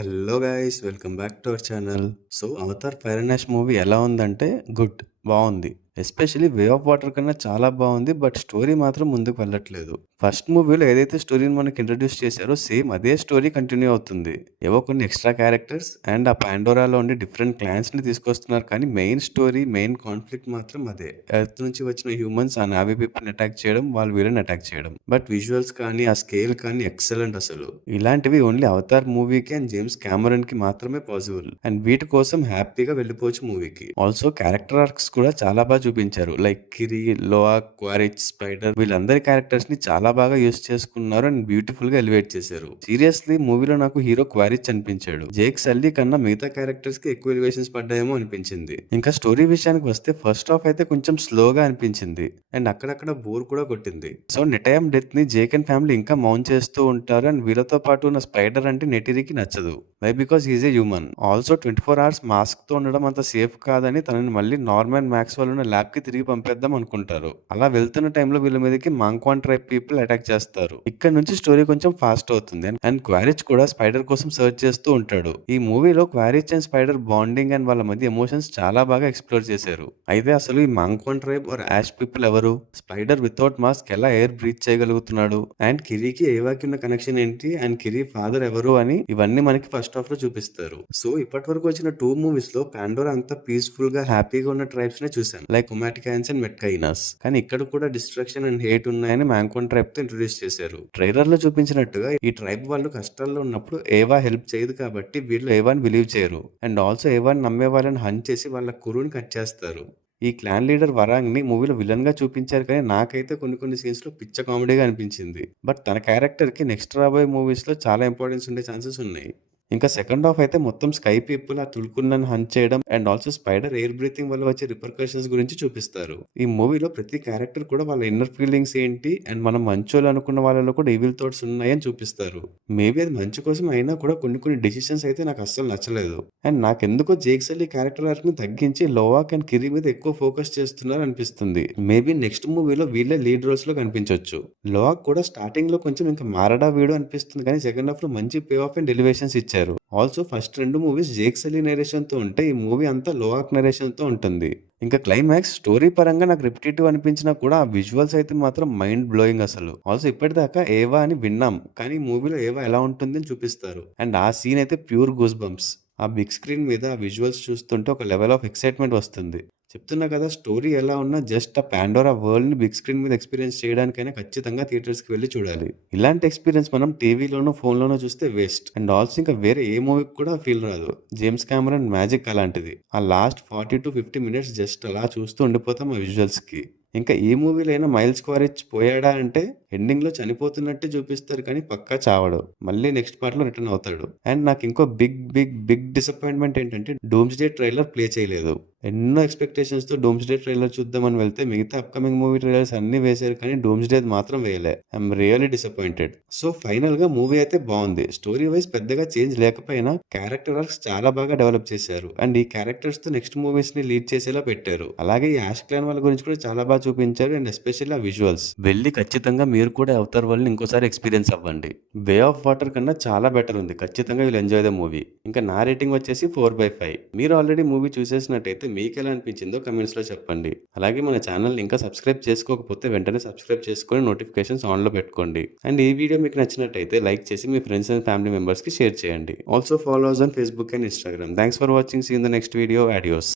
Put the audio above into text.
Hello guys welcome back to our channel. So Avatar Fire and Ash movie ఎలా ఉందంటే good, బాగుంది. Especially way of water కన్నా చాలా బాగుంది. బట్ స్టోరీ మాత్రం ముందుకు వెళ్ళట్లేదు. ఫస్ట్ మూవీలో ఏదైతే స్టోరీని మనకి ఇంట్రడ్యూస్ చేశారో సేమ్ అదే స్టోరీ కంటిన్యూ అవుతుంది. ఏవో కొన్ని ఎక్స్ట్రా క్యారెక్టర్స్ అండ్ ఆ పాండోరాలో ఉండి డిఫరెంట్ క్లాన్స్ ని తీసుకొస్తున్నారు, కానీ మెయిన్ స్టోరీ మెయిన్ కాన్ఫ్లిక్ట్ మాత్రం అదే. ఎర్త్ నుంచి వచ్చిన హ్యూమన్స్ ఆ నావీ పీపుల్ అటాక్ చేయడం, వాళ్ళు వీళ్ళని అటాక్ చేయడం. బట్ విజువల్స్ కానీ ఆ స్కేల్ కానీ ఎక్సలెంట్ అసలు. ఇలాంటివి ఓన్లీ అవతార్ మూవీకి అండ్ జేమ్స్ కెమెరన్ కి మాత్రమే పాసిబుల్. అండ్ వీటి కోసం హ్యాపీగా వెళ్ళిపోవచ్చు మూవీకి. ఆల్సో క్యారెక్టర్ ఆర్క్స్ కూడా చాలా బాగా చూపించారు. లైక్ కిరి, లోఆక్, క్వారిచ్, స్పైడర్ వీళ్ళందరి క్యారెక్టర్స్ ని చాలా బాగా యూస్ చేసుకున్నారు అండ్ బ్యూటిఫుల్ గా ఎలివేట్ చేశారు. సీరియస్లీ మూవీలో నాకు హీరో క్వారిచ్ అనిపించాడు. జేక్ సల్లీ కన్నా మిగతా క్యారెక్టర్స్ కి ఎక్కువ ఎలివేషన్స్ పడ్డాయేమో అనిపించింది. ఇంకా స్టోరీ విషయానికి వస్తే ఫస్ట్ హాఫ్ అయితే కొంచెం స్లోగా అనిపించింది అండ్ అక్కడక్కడ బోర్ కూడా కొట్టింది. సో నెటయామ్ డెత్ ని జేక్ అండ్ ఫ్యామిలీ ఇంకా మౌన్ చేస్తూ ఉంటారు అండ్ వీళ్ళతో పాటు ఉన్న స్పైడర్ అంటే నెటిరికి నచ్చదు. Why because is a human. Also 24 hours mask తో ఉండడం అంత సేఫ్ కాదని తనని మళ్ళీ నార్మన్ మ్యాక్స్వెల్ ఉన్న ల్యాబ్ కి తిరిగి పంపేద్దాం అనుకుంటారు. అలా వెళ్తున్న టైంలో వీళ్ళ మీదకి మాంక్వాన్ ట్రైబ్ పీపుల్ అటాక్ చేస్తారు. ఇక్కడ నుంచి స్టోరీ కొంచెం ఫాస్ట్ అవుతుంది అండ్ క్వారిచ్ కూడా స్పైడర్ కోసం సర్చ్ చేస్తూ ఉంటాడు. ఈ మూవీలో క్వారిచ్ అండ్ స్పైడర్ బాండింగ్ అండ్ వాళ్ళ మధ్య ఎమోషన్స్ చాలా బాగా ఎక్స్ప్లోర్ చేశారు. అయితే అసలు ఈ మాంక్వాన్ ట్రైబ్ ఆర్ యాష్ పీపుల్ ఎవరు? స్పైడర్ వితౌట్ మాస్క్ ఎలా ఎయిర్ బ్రీత్ చేయగలుగుతున్నాడు? అండ్ కిరీకి ఏవాకి ఉన్న కనెక్షన్ ఏంటి? అండ్ కిరీ ఫాదర్ ఎవరు అని ఇవన్నీ మనకి ఫస్ట్ హాఫ్ లో చూపిస్తారు. సో ఇప్పటి వరకు వచ్చిన 2 మూవీస్ లో పాండోరా అంతా పీస్ఫుల్ గా హ్యాపీగా ఉన్న ట్రైబ్స్ నే చూసాను, లైక్ ఒమాటికాన్స్ అండ్ మెట్కైనాస్. కానీ ఇక్కడ కూడా డిస్ట్రక్షన్ అండ్ హేట్ ఉన్నాయని మాంక్వాన్ ట్రైబ్ తో ఇంట్రొడ్యూస్ చేశారు. ట్రైలర్ లో చూపించినట్టుగా ఈ ట్రైబ్ వాళ్ళు కష్టాల్లో ఉన్నప్పుడు ఏవా హెల్ప్ చేయదు కాబట్టి వీళ్ళు ఏవాని బిలీవ్ చేయరు అండ్ ఆల్సో ఏవాని నమ్మే వాళ్ళని హంట్ చేసి వాళ్ళ కురుని కట్ చేస్తారు. ఈ క్లాన్ లీడర్ వరాంగ్ ని మూవీలో విలన్ గా చూపించారు, కానీ నాకైతే కొన్ని సీన్స్ లో పిచ్చ కామెడీగా అనిపించింది. బట్ తన క్యారెక్టర్ కి నెక్స్ట్ రాబోయే మూవీస్ లో చాలా ఇంపార్టెన్స్ ఉండే ఛాన్సెస్ ఉన్నాయి. ఇంకా సెకండ్ హాఫ్ అయితే మొత్తం స్కై పీపుల్ ఆ తుల్కున్నని హంట్ చేయడం and also spider air breathing వల్ల వచ్చే రిపర్కషన్స్ గురించి చూపిస్తారు. ఈ మూవీలో ప్రతి క్యారెక్టర్ కూడా వాళ్ళ ఇన్నర్ ఫీలింగ్స్ ఏంటి అండ్ మనం మంచోళ్ళు అనుకున్న వాళ్ళలో కూడా ఈవిల్ థాట్స్ ఉన్నాయని చూపిస్తారు. మేబీ అది మంచి కోసం అయినా కూడా కొన్ని డెసిషన్స్ అయితే నాకు అస్సలు నచ్చలేదు. అండ్ నాకెందుకో జేక్ సల్లీ క్యారెక్టర్ ఆర్క్ ని తగ్గించి లోవాక్ అండ్ కిరీ మీద ఎక్కువ ఫోకస్ చేస్తున్నారు అనిపిస్తుంది. మేబీ నెక్స్ట్ మూవీలో వీళ్ళే లీడ్ రోల్స్ లో కనిపించవచ్చు. లోవాక్ కూడా స్టార్టింగ్ లో కొంచెం ఇంకా మారడా వీడు అనిపిస్తుంది, కానీ సెకండ్ హాఫ్ లో మంచి పే ఆఫ్ అండ్ ఎలివేషన్స్ ఇచ్చారు. Also first 2 movies Jake Sully narration తో ఉంటే ఈ మూవీ అంతా లోవాక్ నరేషన్ తో ఉంటుంది. ఇంకా క్లైమాక్స్ స్టోరీ పరంగా నాకు రిపిటేటివ్ అనిపించినా కూడా ఆ విజువల్స్ అయితే మాత్రం మైండ్ బ్లోయింగ్ అసలు. ఆల్సో ఇప్పటిదాకా ఏవా అని విన్నాం, కానీ మూవీలో ఏవా ఎలా ఉంటుంది అని చూపిస్తారు అండ్ ఆ సీన్ అయితే ప్యూర్ గూస్ బంప్స్. ఆ బిగ్ స్క్రీన్ మీద ఆ విజువల్స్ చూస్తుంటే ఒక లెవెల్ ఆఫ్ ఎక్సైట్మెంట్ వస్తుంది. చెప్తున్నా కదా, స్టోరీ ఎలా ఉన్నా జస్ట్ ఆ పాండోరా వరల్డ్ ని బిగ్ స్క్రీన్ మీద ఎక్స్పీరియన్స్ చేయడానికైనా ఖచ్చితంగా థియేటర్స్ కి వెళ్ళి చూడాలి. ఇలాంటి ఎక్స్పీరియన్స్ మనం టీవీలోనో ఫోన్లోనో చూస్తే వేస్ట్ అండ్ ఆల్సో ఇంకా వేరే ఏ మూవీకి కూడా ఫీల్ రాదు. జేమ్స్ కెమెరన్ మ్యాజిక్ అలాంటిది. ఆ లాస్ట్ 40 to 50 minutes జస్ట్ అలా చూస్తూ ఉండిపోతాం ఆ విజువల్స్ కి. ఇంకా ఏ మూవీలో అయినా మైల్స్ క్వారిచ్ పోయాడా అంటే ఎండింగ్ లో చనిపోతున్నట్టే చూపిస్తారు, కానీ పక్కా చావడు. మళ్ళీ నెక్స్ట్ పార్ట్ లో రిటర్న్ అవుతాడు. అండ్ నాకు ఇంకో బిగ్ డిసప్పాయింట్మెంట్ ఏంటంటే డూమ్స్ డే ట్రైలర్ ప్లే చేయలేదు. ఎన్నో ఎక్స్పెక్టేషన్స్ తో డూమ్స్ డే ట్రైలర్ చూద్దామని వెళ్తే మిగతా అప్కమింగ్ మూవీ ట్రైలర్స్ అన్ని వేశారు, కానీ డూమ్స్ డే మాత్రం వేయలే. I'm really disappointed. So final గా మూవీ అయితే బాగుంది. స్టోరీ వైజ్ పెద్దగా చేంజ్ లేకపోయినా క్యారెక్టర్ ఆర్క్స్ చాలా బాగా డెవలప్ చేశారు అండ్ ఈ క్యారెక్టర్స్ తో నెక్స్ట్ మూవీస్ ని లీడ్ చేసేలా పెట్టారు. అలాగే ఈ యాష్ క్లాన్ వాళ్ళ గురించి కూడా చాలా బాగా చూపించారు అండ్ ఎస్పెషల్లీ ఆ విజువల్స్. వెళ్ళి ఖచ్చితంగా మీరు కూడా అవతార్ వాళ్ళని ఇంకోసారి ఎక్స్పీరియన్స్ అవ్వండి. వే ఆఫ్ వాటర్ కన్నా చాలా బెటర్ ఉంది. ఖచ్చితంగా వీళ్ళు ఎంజాయ్ ద మూవీ. ఇంకా నా రేటింగ్ వచ్చేసి 4/5. మీరు ఆల్రెడీ మూవీ చూసేసినట్టయితే మీకు ఎలా అనిపించిందో కమెంట్స్ లో చెప్పండి. అలాగే మన ఛానల్ ఇంకా సబ్స్క్రైబ్ చేసుకోకపోతే వెంటనే సబ్స్క్రైబ్ చేసుకొని నోటిఫికేషన్స్ ఆన్ లో పెట్టుకోండి. అండ్ ఈ వీడియో మీకు నచ్చినట్టయితే లైక్ చేసి మీ ఫ్రెండ్స్ అండ్ ఫ్యామిలీ మెంబర్స్ కి షేర్ చేయండి. Also follow us on Facebook and Instagram. Thanks for watching. See in the next video. Audios.